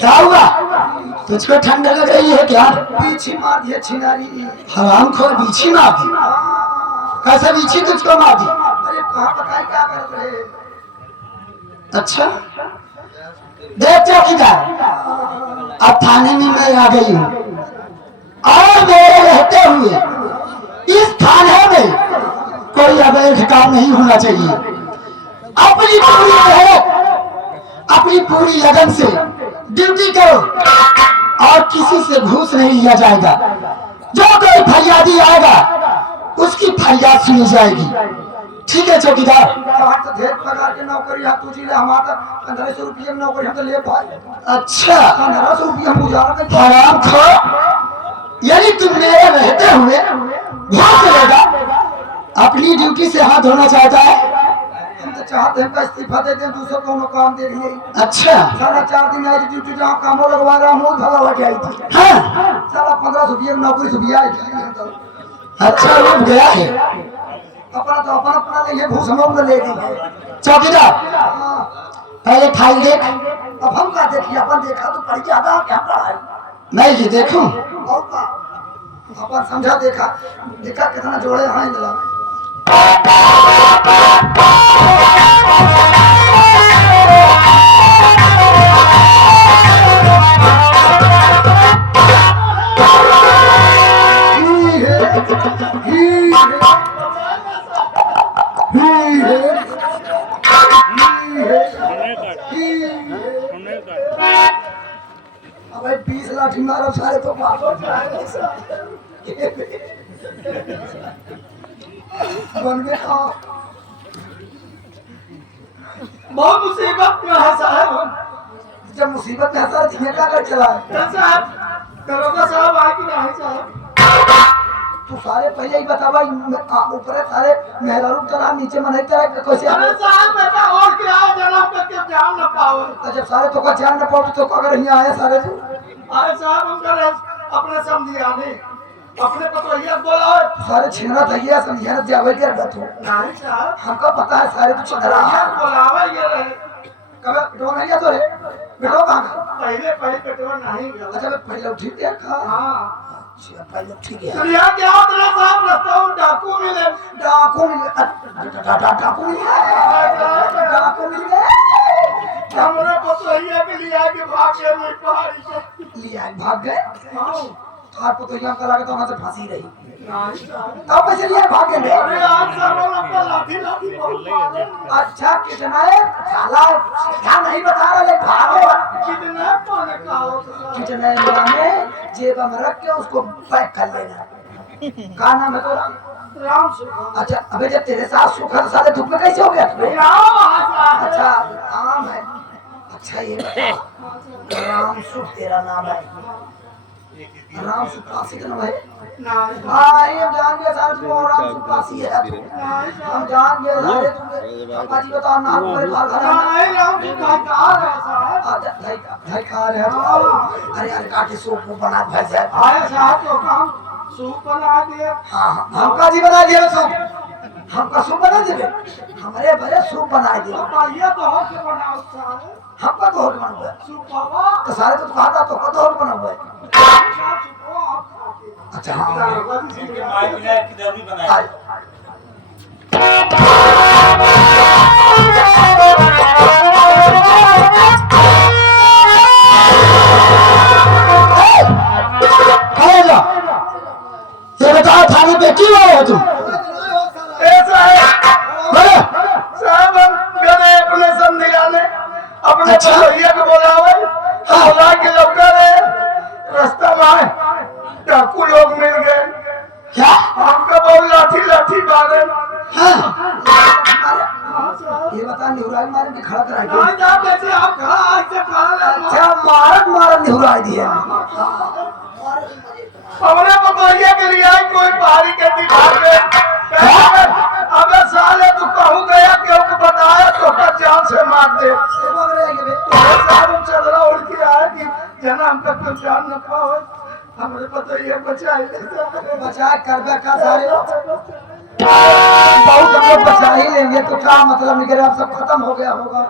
क्या हुआ? तुझको ठंड लग रही है क्या? पीछे मार दिया छिनारी। हराम खोर, बीछी मार दी? कैसे बीछी तुझको मार दी? अरे कहाँ बताए क्या कर रहे? अच्छा देख चौकीदार, अब थाने में मैं आ गई हूँ और मेरे रहते हुए इस थाने में कोई अवैध काम नहीं होना चाहिए। अपनी पूरी मेहनत, अपनी पूरी लगन से ड्यूटी करो और किसी से घूस नहीं लिया जाएगा। जो कोई फरियादी आएगा उसकी फरियाद सुनी जाएगी। ठीक है चौकीदार? तो ढेर प्रकार की नौकरी है तुझी ले, हमारा 1500 रुपये में नौकरी हम तो ले भाई। अच्छा 1500 रुपये हम गुजारा नहीं। हराम खोर, यदि तुम मेरे रहते हुए घूस लेगा, अपनी ड्यूटी से हाथ धोना चाहता है? हम तो चाहते हैं इस्तीफा दे दें, दूसरा कोनो काम दे दिए। अच्छा साला 4 दिन आई ड्यूटी जहाँ काम लगवा रहा हूँ भगा हो जाई थी। हाँ साला 1500 रुपये में नौकरी सुबह आई थी। अच्छा रुक गया है। अपना तो अपना ले, ये घूस हम ले गए। चौकीदार पहले फाइल देख। अब हम का देखिए, अपन देखा तो पढ़ ज्यादा क्या पढ़ाई। मैं ये देखूं? और का अपन समझा देखा देखा कितना जोड़े हैं इंदला। अबे 20 लाठी मारो सारे तो बनवे का बहुत मुसीबत में है साहब। जब मुसीबत में हंसा जिये का कर चला है साहब दरोगा साहब आए कि नहीं साहब? तू सारे पहले ही बतावा ऊपर सारे मेहरारू चला नीचे मन है कैसे? अरे साहब बेटा और क्या है, जनाब तक के जान न पाओ। तो जब सारे तो का जान न पाओ तो अगर यहाँ आए सारे तू अरे साहब हम करे अपने समझिया नहीं, अपने को तो ये बोला है। सारे छीना भैया समझिया ना जावे के रखा तू। नहीं साहब हमको पता है सारे तू चंद्रा ये बोलावे ये रहे। कब बेटो नहीं तो रे बेटो कहाँ? पहले पेटवा नहीं गया। अच्छा मैं पहले उठी देखा। हाँ अच्छा पहले ठीक है। चलिए क्या होता है साहब, रास्ता में डाकू मिले। डाकू मिले डाकू मिले हमने को तो ये के लिए कि भाग गए नहीं पहाड़ी से। लिया भाग गए। हाँ थार को तो यहाँ का लगा तो वहाँ से फांसी रही। नहीं साहब तब पैसे लिया भाग गए। अरे आज साहब अपना लाठी लाठी बहुत मारे। अच्छा कितना है साला सीधा नहीं बता रहा ले भागो। कितने पाने का होता है? कितने माने जेब में रख के उसको पैक कर लेना। क्या नाम है तोरा? राम सुखा। अच्छा अबे जब तेरे साथ सुखा साले धूप में कैसे हो गया तू? अच्छा नाम है। अच्छा ये बता राम सुख तेरा नाम है? राम सुख काशी का नाम है? हाँ ये हम जान गए सारे तुम राम सुख काशी है। हम जान गए सारे तुम्हें। पापा जी बताओ नाम पर घर घर राम सुखा कहाँ है साहब? अच्छा भाई खा रहे हो? अरे अरे काटे सूप बना भाई साहब। आए साहब तो काम सूप बना दिए। हाँ हमका जी बना दिया सूप। हमका सूप बना दिए। हमारे भले सूप बना दिया। ये तो हो के बना उसका है। हमका तो होट बना हुआ है। सूप बाबा तो सारे तो खाता तो कतो होट बना हुआ है। साहब सूप आप खाते। अच्छा हाँ इनके माई विनायक की जरूरी बनाए। ये बताओ थाने पे क्यों आए हो तुम? बोलो। साहब हम गए अपने समझियाने अपने अच्छा। भैया को बोलावे। बोला के लोग गए रास्ता में डाकू लोग मिल गए। क्या? हमका बहुत लाठी लाठी मारे। हाँ ये बता निहुराई मारे के खड़ा कराई। नहीं साहब ऐसे आप खड़ा ऐसे खड़ा अच्छा मारत निहुराई दिया। हमने भैया के लिए आई कोई पहाड़ी के दीवार पे। अगर साले तू कहूँ गया कि उसको बताया तो का जान से मार दे। तो साहब चदरा उड़ के आए कि जन्म तक तो जान न पाओ। हमने बताइए बचाए बचा कर का सारे बहुत हम लोग बचा ही लेंगे तो क्या मतलब निकले अब सब खत्म हो गया होगा।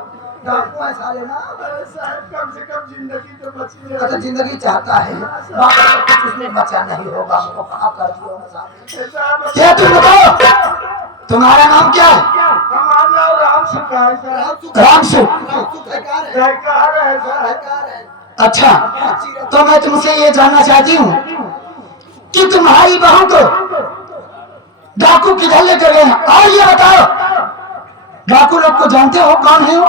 डाकू है साले ना। अरे साहब कम से कम जिंदगी तो बची है। अच्छा जिंदगी चाहता है, बाकी तो कुछ उसमें बचा नहीं होगा, हमको कहा कर दियो ना साले। साहब क्या तुम बताओ, तुम्हारा नाम क्या है? हमारा नाम राम सुखा है साहब। रामसु। जयकार है साहब। अच्छा, तो मैं तुमसे ये जानना चाहती हूँ कि तुम्हारी बहू को डाकू किधर लेकर गए हैं? और ये बताओ, डाकू लोग को जानते हो कौन है वो?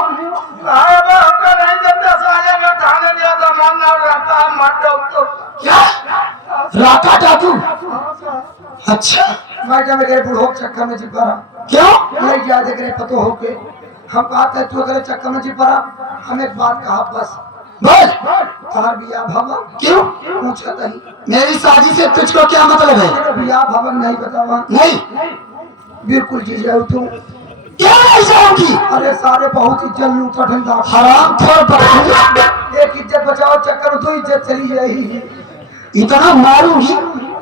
साहब हमको नहीं जानता, साले का थाने गया था, हमारा नाम रहता है मड्डो तो। क्या? राका डाकू? हाँ साहब। अच्छा, मैडम मेरे बुढ़ो चक्कर में जिप रहा, क्यों? नहीं याद है करे पतो हो के हम कहते हैं तू अगर चक्कर में जिप रहा, हम एक बात कहा बस, बोल। तुम्हार बिया भवा क्यों? पूछा नहीं, मेरी शादी से तुझको क्या मतलब है? तेरे बिया भवन नहीं बतावा, नहीं। बिल्कुल जी जाओ तुम। क्या नहीं जाऊंगी? अरे सारे बहुत इज्जत लूट ठंडा, हराम खोर बदतमीज। एक इज्जत बचाओ चक्कर में तो इज्जत चली जाएगी। इतना मारूंगी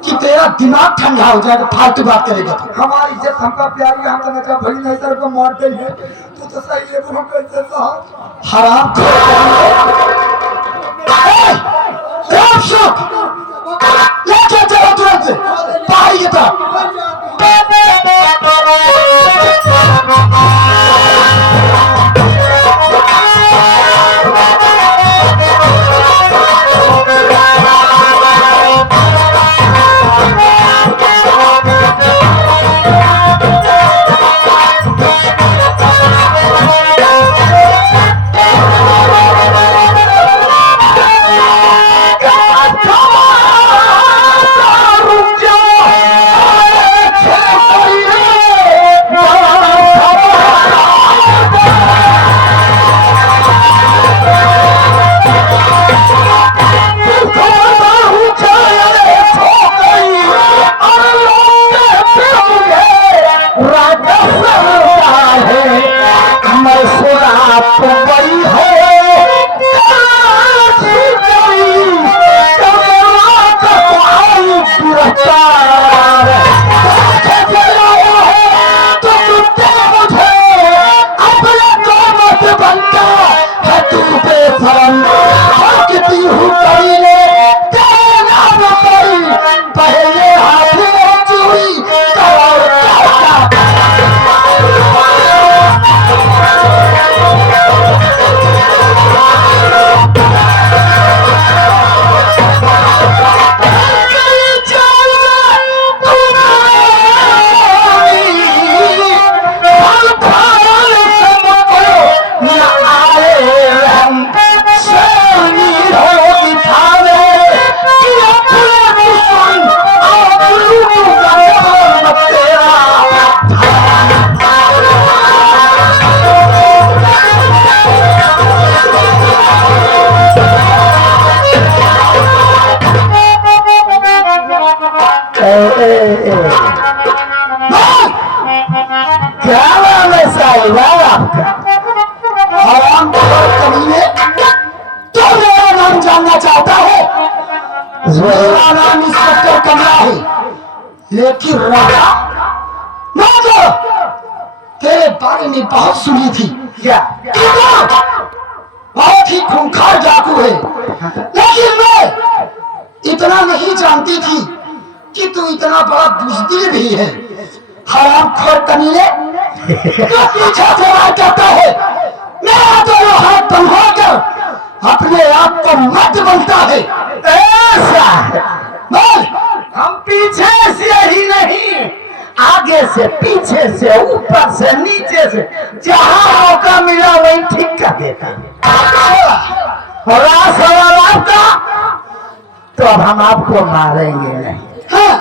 कि तेरा दिमाग ठंडा हो जाएगा, फालतू बात करेगा तो। हमारी इज्जत हमका प्यारी, हम तो नचा भई नहीं तेरे को मार दे है, तू तो सही है वो कैसे साहब। हराम लेके चलो तुरंत पहाड़ी की तरफ। क्या नाम है साहिब आपका? हराम खोर कमीने, तो मेरा नाम जानना चाहता है? मेरा नाम इंस्पेक्टर कमला है, लेकिन राजा ना जो तेरे बारे में बहुत सुनी थी, क्या बहुत ही खूंखार डाकू है, लेकिन मैं इतना नहीं जानती थी कि तू इतना बड़ा बुजदिल भी है। हराम खोर कमीने, तो पीछे से वार करता है, मेरा दोनों हाथ बंधवाकर अपने आप को मत बनता है। ऐसा बोल। हम पीछे से ही नहीं, आगे से पीछे से ऊपर से नीचे से जहां मौका मिला वही ठीक कर देता और सवाल आपका, तो अब हम आपको मारेंगे नहीं। हाँ,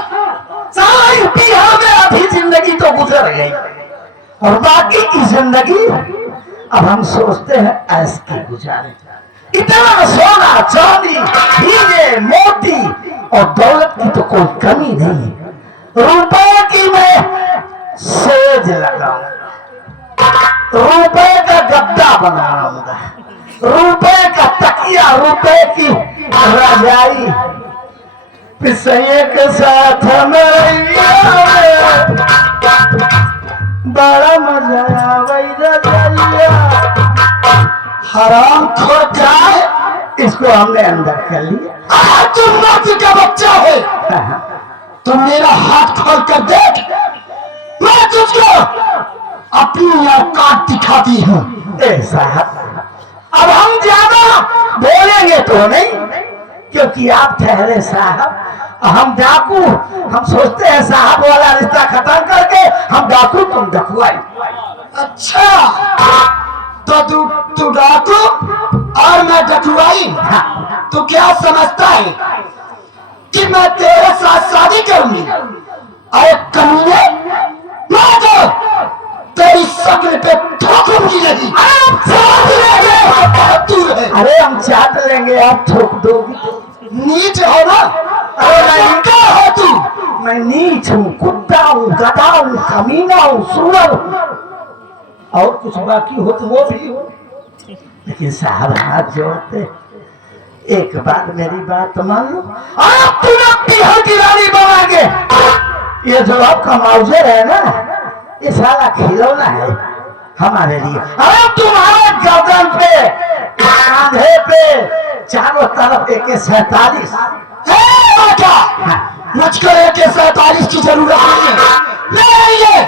सारी बिहार में अभी जिंदगी तो गुजर गई और बाकी की जिंदगी अब हम सोचते हैं ऐस की गुजारे। इतना सोना चांदी हीरे मोती और दौलत की तो कोई कमी नहीं, रुपए की मैं सेज लगाऊंगा, रुपए का गद्दा बनाऊंगा, रुपए का तकिया, रुपए की रजाई पिसैये के साथ में बड़ा मजा आवे रजैया। हराम खोर क्या है? इसको हमने अंदर कर लिया। तुम नर्स का बच्चा है। तुम मेरा हाथ खोल कर देख, मैं तुझको अपनी औकात दिखाती हूँ। ऐसा अब हम ज्यादा बोलेंगे तो नहीं, क्योंकि आप ठहरे साहब, हम डाकू, हम सोचते हैं साहब वाला रिश्ता खत्म करके हम डाकू, तुम डकुआई। अच्छा, तो तू डाकू और मैं डकुआई। तू क्या समझता है कि मैं तेरे साथ शादी करूंगी? अरे कमीने, मैं तो तेरी शक्ल पे ठोकूंगी नहीं। अरे हम चाट लेंगे, आप ठोक दोगी। नीच है ना? अरे क्या है तू? मैं नीच हूँ, कुत्ता हूँ, गधा हूँ, कमीना हूँ, सूअर हूँ, और कुछ बाकी हो तो वो भी हो। लेकिन साहब हाथ जोड़ते, एक बार मेरी बात मान लो, आप पूरा बिहार की रानी बनाएंगे। ये जो आपका माउजर है ना, ये सारा खिलौना है हमारे लिए। अरे तुम्हारे गर्दन पे, कांधे पे, चारों तरफ AK-47 मुझको AK-47 की जरूरत नहीं है।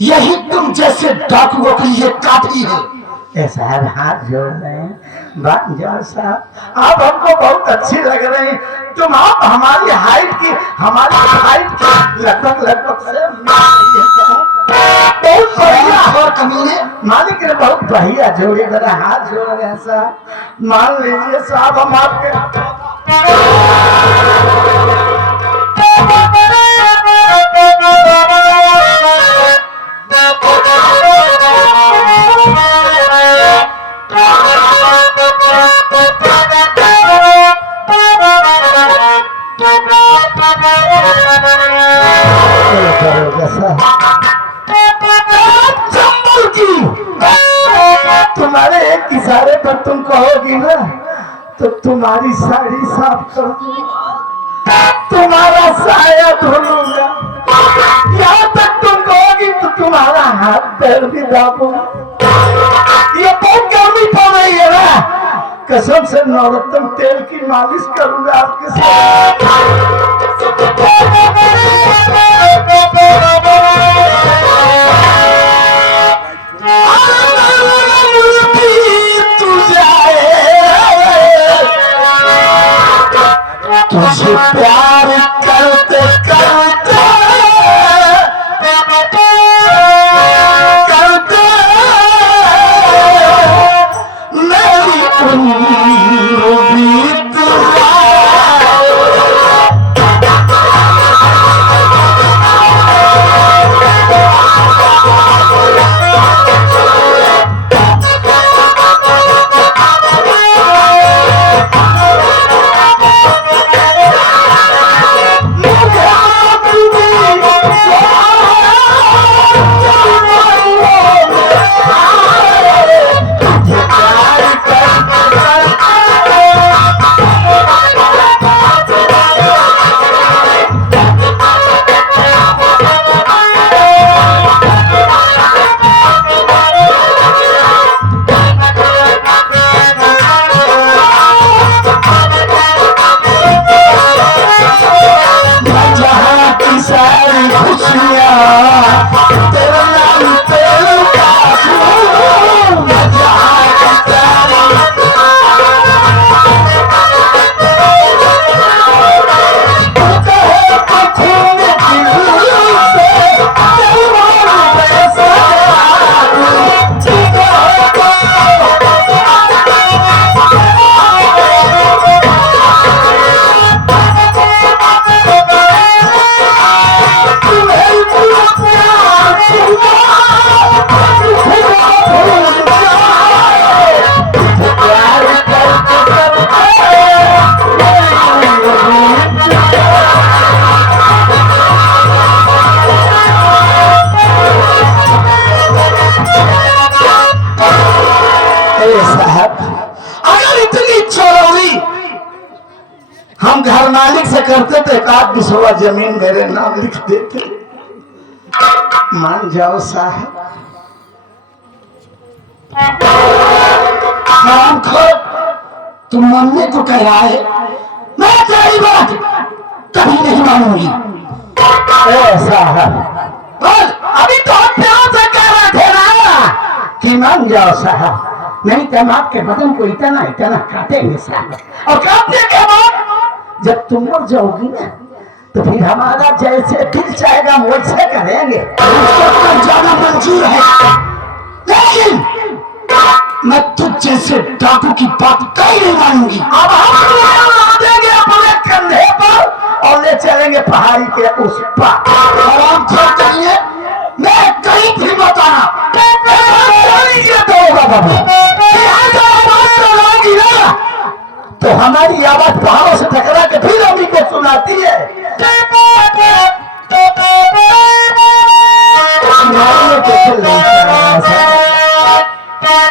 यही तुम जैसे डाकुओं की ये काफी है। ऐसा है, हाथ जोड़ रहे हैं। बात जाओ साहब, आप हमको बहुत अच्छी लग रही हैं। तुम आप हमारी हाइट की लगभग से बहुत बढ़िया और कमीने, मालिक ने बहुत बढ़िया जोड़ी मेरा हाथ जोड़ रहे हैं साहब। मान लीजिए साहब, हम आपके तुम्हारे एक इशारे पर तुम कहोगी ना, तो तुम्हारी साड़ी साफ कर दूंगा, तुम्हारा साया धो लूंगा, यहाँ तक तुम कहोगी तो तुम्हारा हाथ पैर भी दाबूंगा। ये बहुत गर्मी पड़ रही है ना, कसम से नवरत्न तेल की मालिश करूंगा आपके साथ। तुझे प्यार करते करते करते मेरी उम्र बीत हम घर मालिक से करते थे, एक आध बिसवा जमीन मेरे नाम लिख देते। मान जाओ साहब, हराम खोर, तुम मम्मी को कह रहा है, मैं तेरी बात कभी नहीं मानूंगी। ऐसा है, बोल, अभी तो हम प्यार से कह रहे थे ना कि मान जाओ साहब, नहीं तो आपके बदन को इतना इतना काटेंगे साहब, और काटने के बाद जब तुम मर जाओगी ना तो फिर हमारा जैसे दिल चाहेगा वैसे करेंगे। उसको तो ज्यादा मंजूर है, लेकिन मैं तुझ जैसे डाकू की बात कहीं नहीं मानूंगी। अब हम ला देंगे अपने कंधे पर और ले चलेंगे पहाड़ी के उस पार। हराम खोर कहिए, मैं कहीं भी मत आना। ये तो होगा बाबू, यहाँ से आवाज लगाओगी ना तो हमारी आवाज पहाड़ों से टकरा के फिर अभी को सुनाती है। सुनाइए तो फिर नहीं सुनाया सर।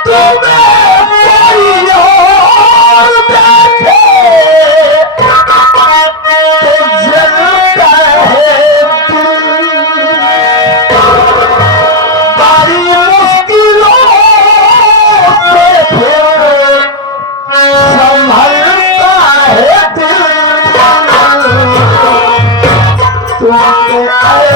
तुम्हें कोई और देखे तो जलता है दिल, बड़ी मुश्किलों से फिर संभलता है दिल। तुम पे आए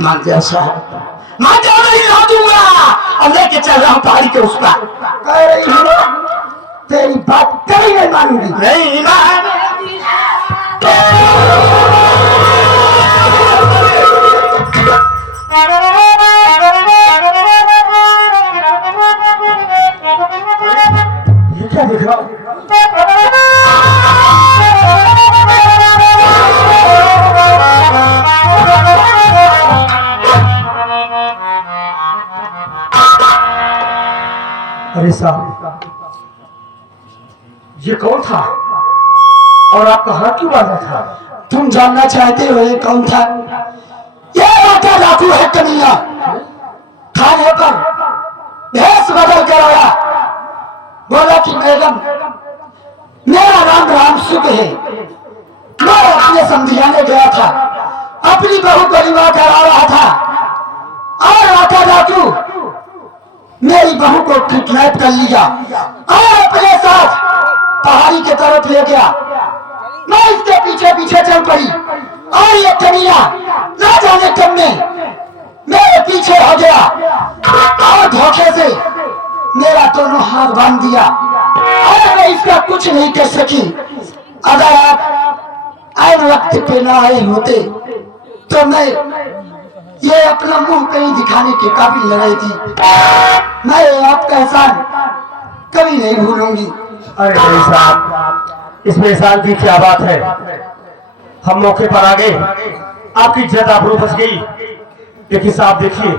मान जा साहब, मान जा, नहीं रह दूंगा। अब लेके चल रहा हूँ पहाड़ी के उस पार। कह रही हूँ ना, तेरी बात कभी नहीं मानूंगी। नहीं मान, ये क्या देख रहा हूँ? अरे साहब, ये कौन था और आपका हाथ क्यों बांधा था? तुम जानना चाहते हो ये कौन था? ये राजा डाकू है कमीना। थाने पर भेष बदल कर आया, बोला कि मैडम मेरा नाम राम सुख है, मैं अपने समझाने गया था, अपनी बहू को रिवा करा रहा था, और राजा डाकू मेरी बहू को किडनैप कर लिया और अपने साथ पहाड़ी की तरफ ले गया। मैं इसके पीछे पीछे चल पड़ी और ये कमीना ना जाने कब में मेरे पीछे हो गया और धोखे से मेरा दोनों हाथ बांध दिया और मैं इसका कुछ नहीं कर सकी। अगर आप आए वक्त पे ना आए होते तो मैं ये अपना मुंह कहीं दिखाने के काबिल न रही थी। मैं आपका एहसान कभी नहीं भूलूंगी। अरे भाई साहब, इसमें एहसान की क्या बात है? हम मौके पर आ गए, आपकी इज्जत आबरू बच गई। लेकिन साहब देखिए,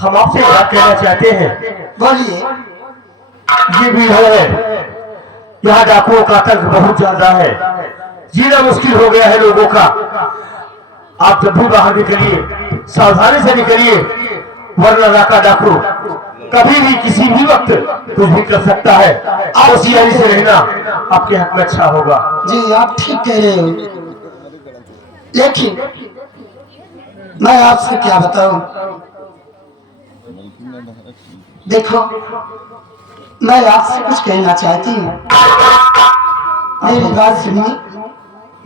हम आपसे एक बात कहना चाहते हैं। बोलिए। ये भी है, यहाँ डाकुओं का आतंक बहुत ज्यादा है, जीना मुश्किल हो गया है लोगों का। आप जब भी बाहर निकलिए सावधानी से निकलिए, वरना राका डाकू कभी भी किसी भी वक्त कुछ भी कर सकता है। आप होशियारी से रहना, आपके हक में अच्छा होगा। जी आप ठीक कह रहे हो, लेकिन मैं आपसे क्या बताऊं? देखो, मैं आपसे कुछ कहना चाहती हूँ, मेरी बात सुनिए।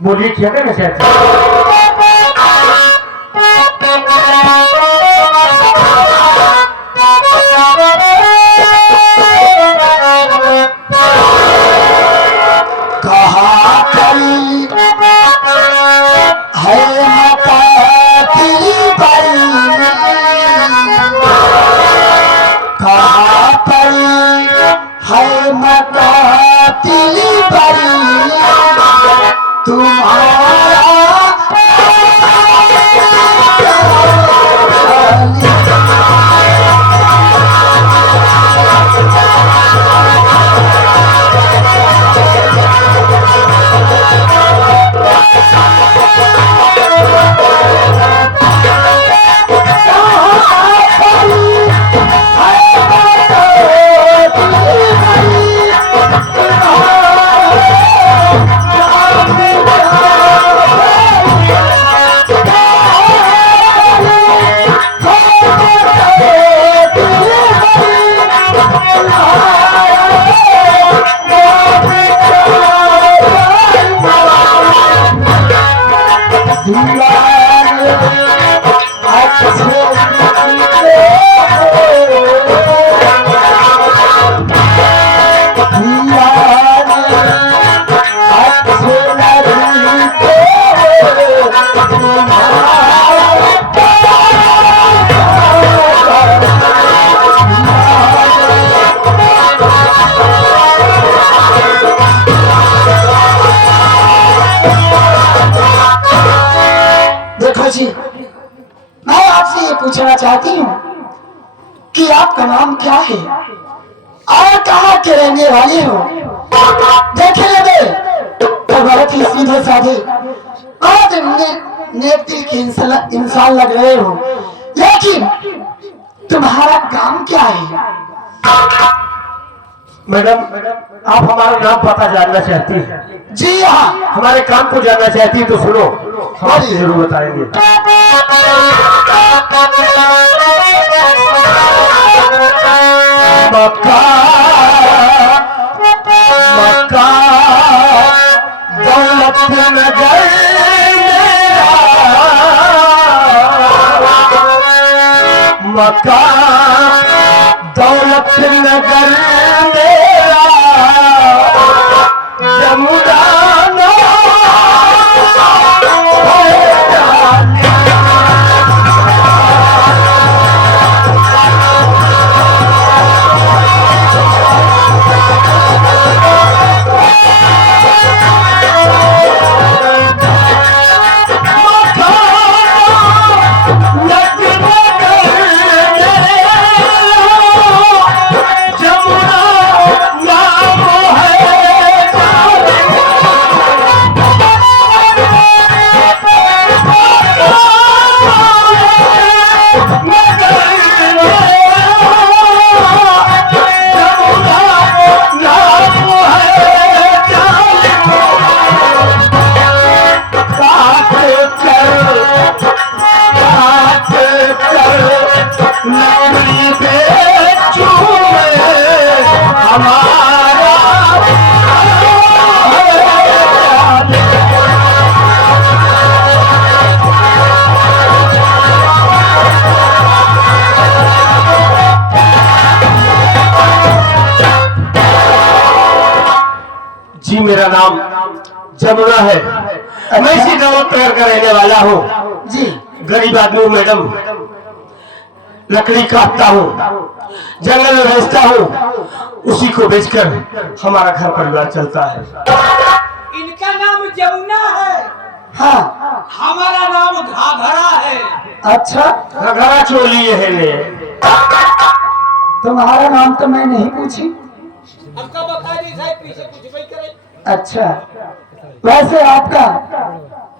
बोलिए, क्या कहना चाहते हैं? कहा करी है माता की बड़ी, कहा परी देखो जी, मैं आपसे ये पूछना चाहती हूँ कि आपका नाम क्या है और कहाँ के रहने वाले हो। देखे बे तो बहुत ही सीधे साधे बहुत नेक दिल के इंसान लग रहे हो, लेकिन तुम्हारा काम क्या है? मैडम, आप हमारा नाम पता जानना चाहती हैं? जी हाँ। हमारे काम को जानना चाहती है तो सुनो, हमारी जरूर बताएंगे। मक्का मक्का दौलत नगर मक्का दौलत नगर मेरा जमुना जी, मेरा नाम जमुना है। मैं इसी नगर का रहने वाला हूँ जी। गरीब आदमी हूँ मैडम, लकड़ी काटता हूँ, जंगल में बेचता हूँ, उसी को बेचकर हमारा घर परिवार चलता है। इनका नाम जमुना है, हाँ। हमारा नाम घाघरा है। अच्छा, घघरा चोली है ने। तुम्हारा नाम तो मैं नहीं पूछी। हमका बता दी साहब, पीछे कुछ नहीं करे। अच्छा, वैसे आपका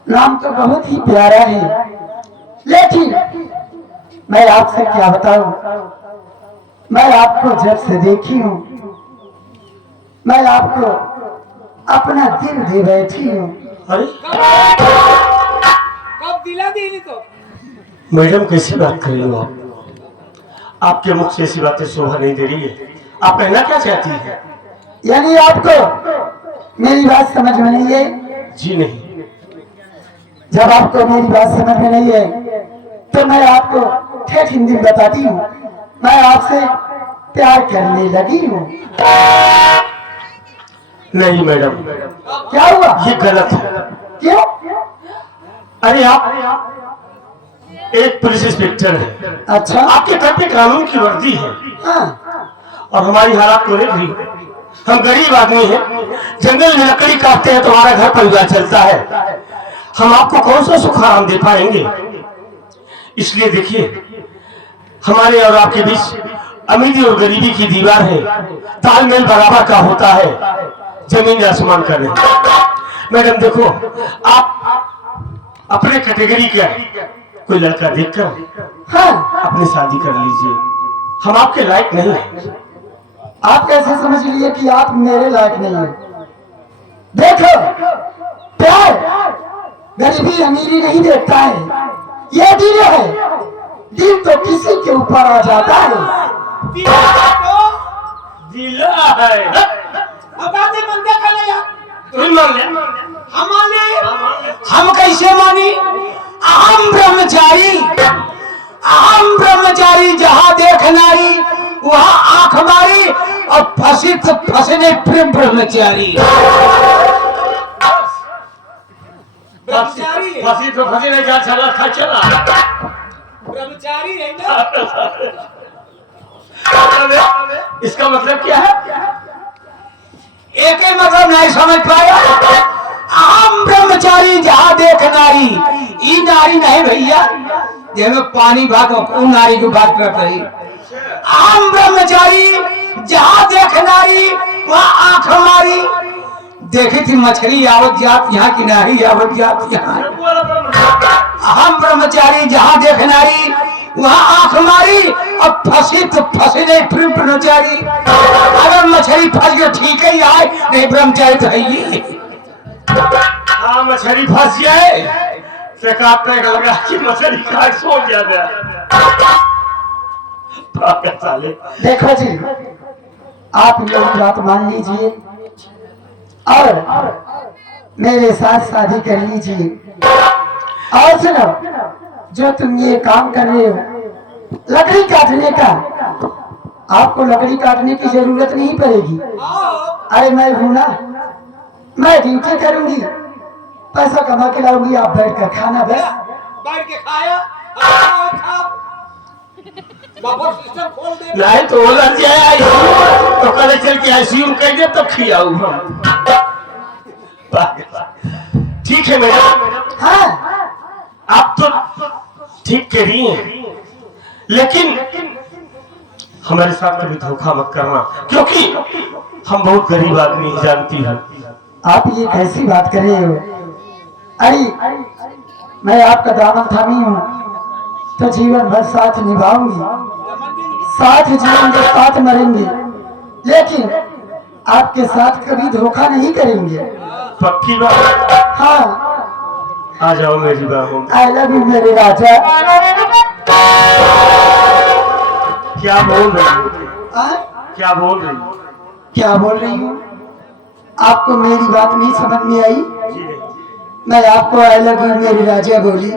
नाम तो बहुत ही प्यारा है, लेकिन मैं आपसे क्या बताऊं, मैं आपको जब से देखी हूँ, मैं आपको अपना दिल दे बैठी हूँ। अरे कब दिला दी तो? मैडम, कैसी बात कर रही हो आप? आपके मुख से ऐसी बातें शोभा नहीं दे रही है। आप कहना क्या चाहती है? यानी आपको मेरी बात समझ में नहीं है? जी नहीं। जब आपको मेरी बात समझ में नहीं है तो मैं आपको ठेठ हिंदी में बताती हूँ। मैं आपसे प्यार करने लगी हूँ। नहीं मैडम, क्या हुआ? ये गलत है। क्यों? अरे आप एक पुलिस इंस्पेक्टर है, अच्छा। आपके घर पे कानून की वर्दी है, हाँ। और हमारी हालात को देख रही। हम गरीब आदमी हैं, जंगल में लकड़ी काटते हैं तो हमारा घर परिवार चलता है। हम आपको कौन सा सुख आराम दे पाएंगे? इसलिए देखिए, हमारे और आपके बीच अमीरी और गरीबी की दीवार है, तालमेल बराबर का होता है, जमीन आसमान का नहीं। मैडम देखो, आप अपने कैटेगरी का कोई लड़का देखकर हाँ। अपनी शादी कर लीजिए। हम आपके लायक नहीं हैं। आप कैसे समझ लिए कि आप मेरे लायक नहीं हैं? देखो, प्यार गरीबी अमीरी नहीं देखता है, ये दिल है। दिल तो किसी के ऊपर आ जाता है। दिला है। अब बातें मंगे कर ले यार। तुम मान ले। हम मान ले। हम कैसे मानी? अहम ब्रह्म ब्रह्मचारी जहाँ देख नारी वहाँ आंख मारी और फंसी तो फंसने प्रेम ब्रह्मचारी। ब्रह्मचारी है। फंसी तो फंसी नहीं, क्या चला खा चला। ब्रह्मचारी है ना। इसका मतलब क्या है? एक ही मतलब नहीं समझ पाया। आम ब्रह्मचारी जहाँ देख नारी, ई नारी नहीं भैया जेमे पानी भाग वो नारी की बात कर रही। आम ब्रह्मचारी जहाँ देख नारी वहाँ आंख मारी। देखी थी मछली आवत जात यहाँ की नारी आवत जात यहाँ। हम ब्रह्मचारी जहाँ देख नारी वहाँ आंख मारी और फंसी तो फंसी नहीं फिर ब्रह्मचारी। अगर मछली फंस गई ठीक है आए, नहीं ब्रह्मचारी तो है ही। हाँ मछली फंस जाए तो काटने का लगा कि मछली का सो गया। साले देखो जी, आप मेरी बात मान लीजिए और मेरे साथ शादी कर लीजिए। और सुनो, जो तुम ये काम कर रहे हो लकड़ी काटने का, आपको लकड़ी काटने की जरूरत नहीं पड़ेगी। अरे मैं हूं ना, मैं ड्यूटी करूंगी, पैसा कमा के लाऊंगी, आप बैठ कर खाना बस। बैठ के खाया बाबा सिस्टम खोल दे। नहीं तो लग जाए तो कल चल के आईसीयू कह दे तो खियाऊ हम। ठीक है मैडम, हाँ आप तो ठीक कह रही हैं, लेकिन हमारे साथ कभी धोखा मत करना, क्योंकि हम बहुत गरीब आदमी हैं, जानती हैं। आप ये कैसी बात कर रहे हो? अरे मैं आपका दामन थामी हूँ तो जीवन भर साथ निभाऊंगी, साथ जिएंगे साथ मरेंगे, लेकिन आपके साथ कभी धोखा नहीं करेंगे। पक्की बात? हाँ आ जाओ मेरी बाहों में। आई लव यू मेरे राजा। क्या बोल रही हो? हाँ? क्या बोल रही हो? क्या बोल रही हूँ? आपको मेरी बात नहीं समझ में आई? जी नहीं। मैं आपको आई लव यू मेरे राजा बोली,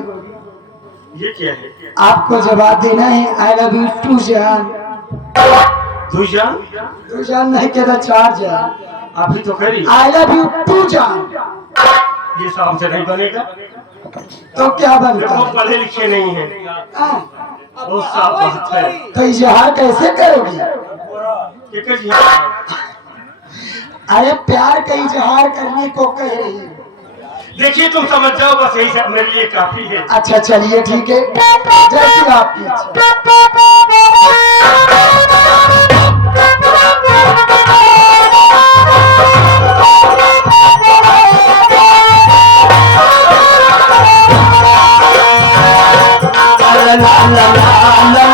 ये क्या है? आपको जवाब देना है आई लव यू टू जान। तू जान? टू जान नहीं कहता, चार जान। आप ही तो कह रही। आई लव यू टू जान। ये सब हमसे नहीं बनेगा, तो क्या बनता देखो है? पढ़े लिखे नहीं है। हाँ, बहुत साफ बात है। तो इजहार कैसे करोगी? एक जी अरे प्यार का इजहार करने को कह रही है। देखिए तुम समझ जाओ, बस यही सब मेरे लिए काफी है। अच्छा चलिए ठीक है, जैसी आपकी इच्छा। la la la la la